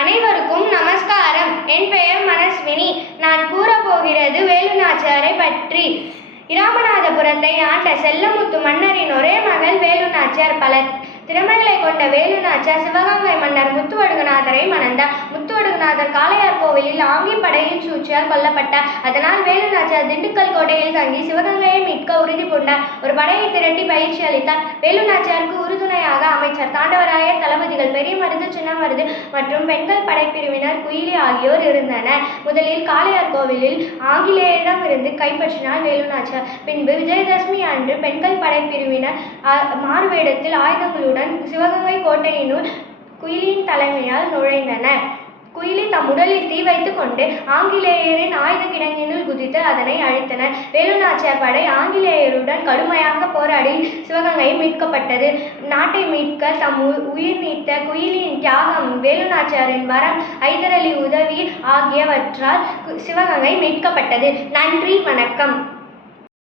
அனைவருக்கும் நமஸ்காரம். என் பெயர் மனஸ்வினி. நான் கூறப்போகிறது வேலுநாச்சியாரை பற்றி. இராமநாதபுரத்தை ஆண்ட செல்லமுத்து மன்னரின் ஒரே மகள் வேலுநாச்சியார். பல திறமைகளை கொண்ட வேலுநாச்சியார் சிவகங்கை மன்னர் முத்துவடுகநாதரை மணந்தார். முத்துவடுகநாதர் காளையார் கோவிலில் ஆங்கி படையின் சூழ்ச்சியால் கொல்லப்பட்டார். அதனால் வேலுநாச்சியார் திண்டுக்கல் கோட்டையில் தங்கி சிவகங்கையை மீட்க உறுதி பூண்டார். ஒரு படையை திரட்டி பயிற்சி அளித்தார். வேலுநாச்சியாருக்கு உறுதுணையாக அமைச்சர் தாண்டவராயர், தளபதிகள் பெரிய மருது, சின்ன மருது மற்றும் பெண்கள் படைப்பிரிவினர் குயிலி ஆகியோர் இருந்தனர். முதலில் காளையார் கோவிலில் ஆங்கிலேயரிடமிருந்து கைப்பற்றினார் வேலுநாச்சியார். பின்பு விஜயதசமி அன்று பெண்கள் படைப்பிரிவினர் மாறுவேடத்தில் ஆயுதங்களுடன் சிவகங்கை கோட்டையினுள் குயிலியின் தலைமையால் நுழைந்தனர். குயிலி தம் உடலில் தீ வைத்துக் கொண்டு ஆங்கிலேயரின் ஆயுத கிடங்கினுள் குதித்து அதனை அழித்தனர். வேலுநாச்சியார் படை ஆங்கிலேயருடன் கடுமையாக போராடி சிவகங்கை மீட்கப்பட்டது. நாட்டை மீட்க தம் உயிர் நீத்த குயிலியின் தியாகம், வேலுநாச்சியாரின் வரம், ஐதர் அலி உதவி ஆகியவற்றால் சிவகங்கை மீட்கப்பட்டது. நன்றி, வணக்கம்.